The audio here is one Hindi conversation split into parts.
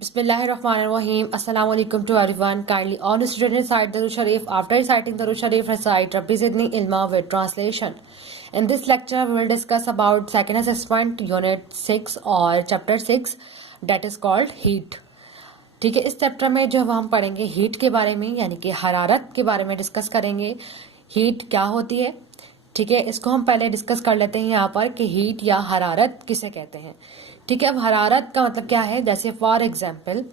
Bismillahirrahmanirrahim. Assalamu alaikum to everyone. Kindly all students recite Darud Sharif. After reciting Darud Sharif, recite Rabbi Zidni Ilma with translation. In this lecture, we will discuss about second assessment unit 6 और chapter 6 that is called heat. ठीक है, इस चैप्टर में जो हम पढ़ेंगे हीट के बारे में, यानी कि हरारत के बारे में डिस्कस करेंगे. हीट क्या होती है, ठीक है, इसको हम पहले डिस्कस कर लेते हैं यहाँ पर कि हीट या हरारत किसे कहते हैं. ठीक है, अब हरारत का मतलब क्या है. जैसे फॉर एग्जाम्पल,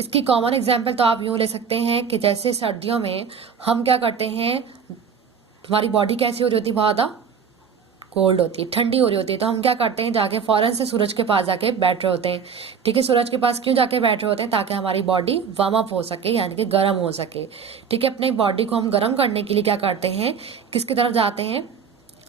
इसकी कॉमन एग्जाम्पल तो आप यूँ ले सकते हैं कि जैसे सर्दियों में हम क्या करते हैं, हमारी बॉडी कैसी हो रही होती है, बहुत ज़्यादा कोल्ड होती है, ठंडी हो रही होती है, तो हम क्या करते हैं, जाके फौरन से सूरज के पास जाके बैठ रहे होते हैं. ठीक है, सूरज के पास क्यों जाके बैठ रहे होते हैं, ताकि हमारी बॉडी वार्म अप हो सके, यानी कि गर्म हो सके. ठीक है, अपनी बॉडी को हम गर्म करने के लिए क्या करते हैं, किसकी तरफ जाते हैं,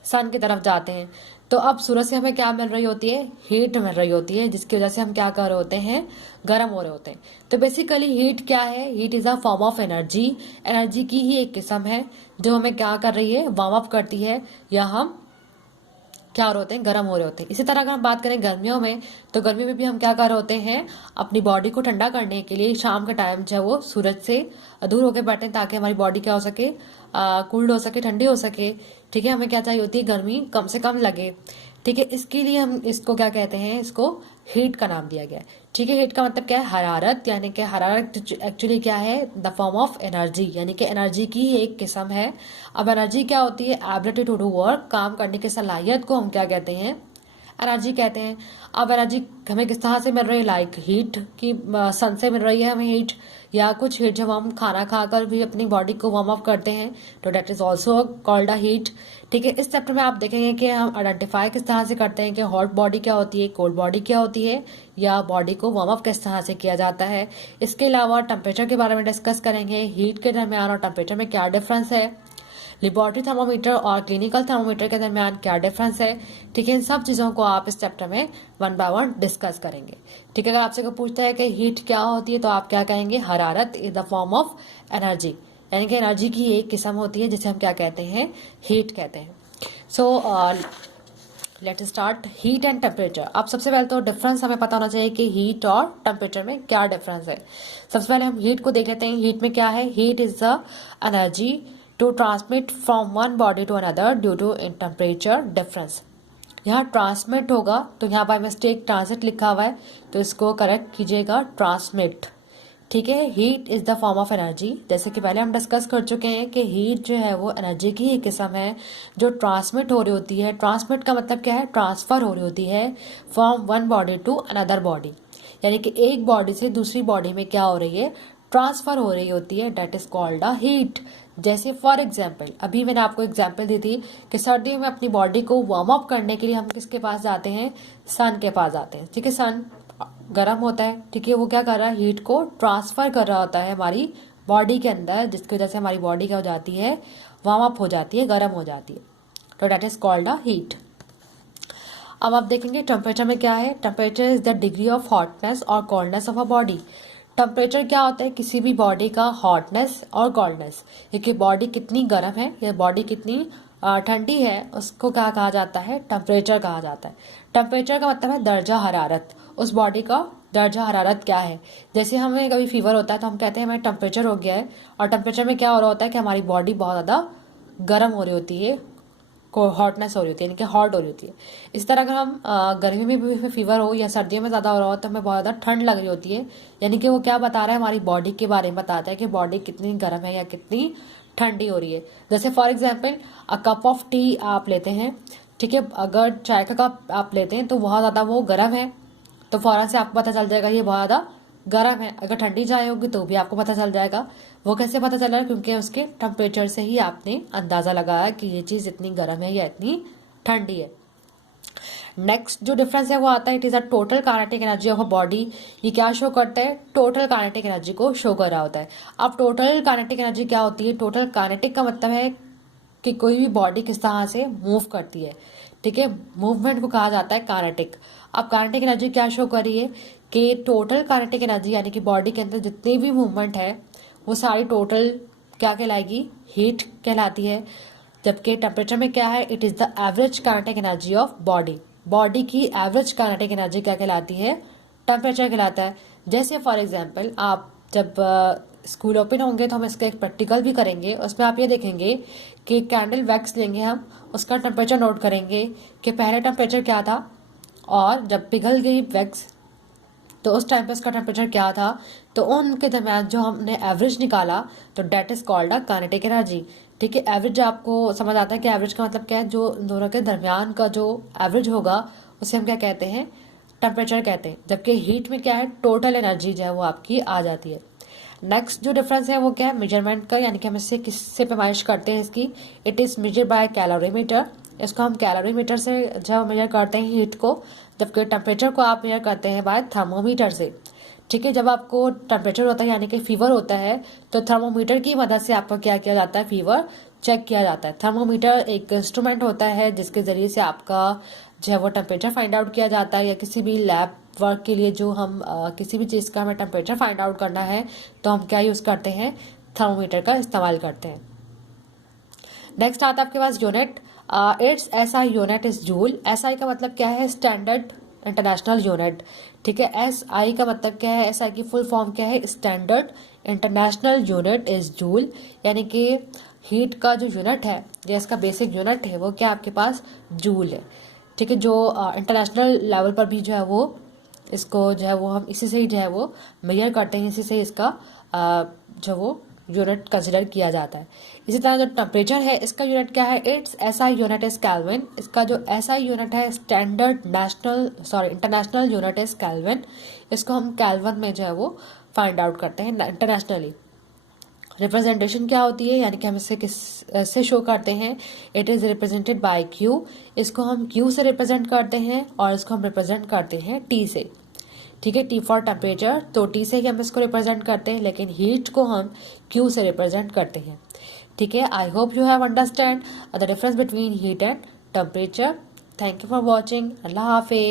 सन की तरफ जाते हैं. तो अब सूरज से हमें क्या मिल रही होती है, हीट मिल रही होती है, जिसकी वजह से हम क्या कर रहे होते हैं, गर्म हो रहे होते हैं. तो बेसिकली हीट क्या है, heat is a form of energy. Energy की ही एक किस्म है जो हमें क्या कर रही है, वार्म अप करती है, या हम क्या हो रहे होते हैं, गर्म हो रहे होते हैं. इसी तरह अगर हम बात करें गर्मियों में, तो गर्मी में भी हम क्या कर रहे होते हैं, अपनी बॉडी को ठंडा करने के लिए शाम के टाइम जो है वो सूरज से दूर होकर बैठे, ताकि हमारी बॉडी क्या हो सके, कूल्ड हो सके, ठंडी हो सके. ठीक है, हमें क्या चाहिए होती है, गर्मी कम से कम लगे. ठीक है, इसके लिए हम इसको क्या कहते हैं, इसको हीट का नाम दिया गया है. ठीक है, हीट का मतलब क्या है, हरारत. यानी कि हरारत एक्चुअली क्या है, द फॉर्म ऑफ एनर्जी, यानी कि एनर्जी की एक किस्म है. अब एनर्जी क्या होती है, एबिलिटी टू डू वर्क, काम करने की सलाहियत को हम क्या कहते हैं, एनर्जी कहते हैं. अब एनर्जी हमें किस तरह से मिल रही है, लाइक हीट की, सन से मिल रही है हमें हीट, या कुछ हीट जब हम खाना खाकर भी अपनी बॉडी को वार्म अप करते हैं, तो that is also called a heat. ठीक है, इस चैप्टर में आप देखेंगे कि हम आइडेंटिफाई किस तरह से करते हैं कि हॉट बॉडी क्या होती है, कोल्ड बॉडी क्या होती है, या बॉडी को वार्म अप किस तरह से किया जाता है. इसके अलावा टेम्परेचर के बारे में डिस्कस करेंगे, हीट के दरमियान और टेम्परेचर में क्या डिफरेंस है, लेबोरेटरी थर्मोमीटर और क्लिनिकल थर्मोमीटर के दरमियान क्या डिफरेंस है. ठीक है, इन सब चीज़ों को आप इस चैप्टर में वन बाय वन डिस्कस करेंगे. ठीक है, अगर आपसे कोई पूछता है कि हीट क्या होती है, तो आप क्या कहेंगे, हरारत is the form of energy, यानी कि एनर्जी की एक किस्म होती है जिसे हम क्या कहते हैं, हीट कहते हैं. So let's start heat and temperature. अब सबसे पहले तो डिफरेंस हमें पता होना चाहिए कि हीट और टेम्परेचर में क्या डिफरेंस है. सबसे पहले हम हीट को देख लेते हैं. हीट में क्या है, heat is the energy to transmit from one body to another due to in temperature difference. यहाँ ट्रांसमिट होगा, तो यहाँ बाय मिस्टेक ट्रांसिट लिखा हुआ है, तो इसको करेक्ट कीजिएगा, ट्रांसमिट. ठीक है, heat is the form of energy. जैसे कि पहले हम डिस्कस कर चुके हैं कि हीट जो है वो एनर्जी की ही किस्म है जो ट्रांसमिट हो रही होती है. ट्रांसमिट का मतलब क्या है, ट्रांसफर हो रही होती है from one body to another body, यानी कि एक बॉडी से दूसरी बॉडी में क्या हो रही है, ट्रांसफर हो रही होती है, that is called a heat. जैसे फॉर एग्जाम्पल, अभी मैंने आपको एग्जाम्पल दी थी कि सर्दियों में अपनी बॉडी को वार्म अप करने के लिए हम किसके पास जाते हैं, सन के पास जाते हैं. ठीक है, सन गर्म होता है. ठीक है, वो क्या कर रहा है, हीट को ट्रांसफर कर रहा होता है हमारी बॉडी के अंदर, जिसकी वजह से हमारी बॉडी क्या हो जाती है, वार्म अप हो जाती है, गर्म हो जाती है. तो that is called a heat. अब आप देखेंगे टेम्परेचर में क्या है. Temperature is the degree of hotness और coldness of a body. Temperature क्या होता है, किसी भी बॉडी का हॉटनेस और कोल्डनेस, क्योंकि बॉडी कितनी गर्म है या बॉडी कितनी ठंडी है, उसको क्या कहा जाता है, टेम्परेचर कहा जाता है. टेम्परेचर का मतलब है दर्जा हरारत, उस बॉडी का दर्जा हरारत क्या है. जैसे हमें कभी फीवर होता है तो हम कहते हैं हमें टेम्परेचर हो गया है, और टेम्परेचर में क्या हो रहा होता है कि हमारी बॉडी बहुत ज़्यादा गर्म हो रही होती है, को हॉटनेस हो रही होती है, यानी कि हॉट हो रही होती है. इस तरह अगर हम गर्मी में भी फीवर हो या सर्दियों में ज़्यादा हो रहा हो, तो हमें बहुत ज़्यादा ठंड लग रही होती है, यानी कि वो क्या बता रहा है, हमारी बॉडी के बारे में बताता है कि बॉडी कितनी गर्म है या कितनी ठंडी हो रही है. जैसे for example, a cup of T आप लेते हैं. ठीक है, अगर चाय का कप आप लेते हैं तो बहुत ज़्यादा वो गर्म है, तो फौरन से आपको पता चल जाएगा ये बहुत ज़्यादा गर्म है. अगर ठंडी चाय होगी तो भी आपको पता चल जाएगा. वो कैसे पता चल रहा है, क्योंकि उसके टेम्परेचर से ही आपने अंदाज़ा लगाया कि ये चीज़ इतनी गर्म है या इतनी ठंडी है. नेक्स्ट जो डिफरेंस है वो आता है, it is a total kinetic energy of a body. ये क्या शो करता है, टोटल काइनेटिक एनर्जी को शो कर रहा होता है. अब टोटल काइनेटिक एनर्जी क्या होती है, टोटल काइनेटिक का मतलब है कि कोई भी बॉडी किस तरह से मूव करती है. ठीक है, मूवमेंट को कहा जाता है काइनेटिक. अब काइनेटिक एनर्जी क्या शो कर रही है कि टोटल काइनेटिक एनर्जी, यानी कि बॉडी के अंदर जितनी भी मूवमेंट है वो सारी टोटल क्या कहलाएगी, हीट कहलाती है. जबकि टेम्परेचर में क्या है, it is the average kinetic energy of body. Body की एवरेज काइनेटिक एनर्जी क्या कहलाती है, टेम्परेचर कहलाता है। जैसे फॉर एग्जांपल आप जब स्कूल ओपन होंगे तो हम इसका एक प्रैक्टिकल भी करेंगे, उसमें आप ये देखेंगे कि कैंडल वैक्स लेंगे हम, उसका टेम्परेचर नोट करेंगे कि पहले टेम्परेचर क्या था और जब पिघल गई वैक्स तो उस टाइम पे उसका टेम्परेचर क्या था, तो उनके दरमियान जो हमने एवरेज निकाला तो that is called a kinetic energy. ठीक है, एवरेज आपको समझ आता है कि एवरेज का मतलब क्या है, जो दोनों के दरमियान का जो एवरेज होगा उसे हम क्या कहते हैं, टेम्परेचर कहते हैं। जबकि हीट में क्या है, टोटल एनर्जी जो है वो आपकी आ जाती है। नेक्स्ट जो डिफरेंस है वो क्या है, मेजरमेंट का, यानी कि हम इससे किससे पैमाइश करते हैं इसकी, it is measure by calorimeter. इसको हम कैलोरीमीटर से जब मेजर करते हैं हीट को, जबकि टेम्परेचर को आप मेजर करते हैं बाय थर्मोमीटर से। ठीक है, जब आपको टेम्परेचर होता है यानी कि फीवर होता है तो थर्मोमीटर की मदद से आपका क्या किया जाता है, फीवर चेक किया जाता है। थर्मोमीटर एक इंस्ट्रूमेंट होता है जिसके ज़रिए से आपका जो है वो टेम्परेचर फाइंड आउट किया जाता है, या किसी भी लैब वर्क के लिए जो हम किसी भी चीज़ का हमें टेम्परेचर फाइंड आउट करना है तो हम क्या यूज़ करते हैं, थर्मोमीटर का इस्तेमाल करते हैं। नेक्स्ट आता है आपके पास unit. It's SI unit is joule. SI का मतलब क्या है, स्टैंडर्ड इंटरनेशनल यूनिट। ठीक है, एसआई का मतलब क्या है, एसआई की फुल फॉर्म क्या है, standard international unit is joule. यानी कि हीट का जो यूनिट है, जो इसका बेसिक यूनिट है वो क्या आपके पास जूल है। ठीक है, जो इंटरनेशनल लेवल पर भी जो है वो इसको जो है वो हम इसी से ही जो है वो मेजर करते हैं, इसी से इसका जो वो यूनिट कंसिडर किया जाता है। इसी तरह जो टेम्परेचर है इसका यूनिट क्या है, it's SI unit is kelvin. इसका जो एसआई यूनिट है, standard international unit is kelvin. इसको हम केल्विन में जो है वो फाइंड आउट करते हैं इंटरनेशनली। रिप्रेजेंटेशन क्या होती है, यानी कि हम इसे किस से शो करते हैं, it is represented by Q. इसको हम क्यू से रिप्रेजेंट करते हैं और इसको हम रिप्रेजेंट करते हैं टी से। ठीक है, टी फॉर टेम्परेचर, तो टी से ही हम इसको रिप्रेजेंट करते हैं, लेकिन हीट को हम क्यू से रिप्रेजेंट करते हैं। ठीक है, I hope you have understand the difference between heat and temperature. Thank you for watching. Allah Hafiz.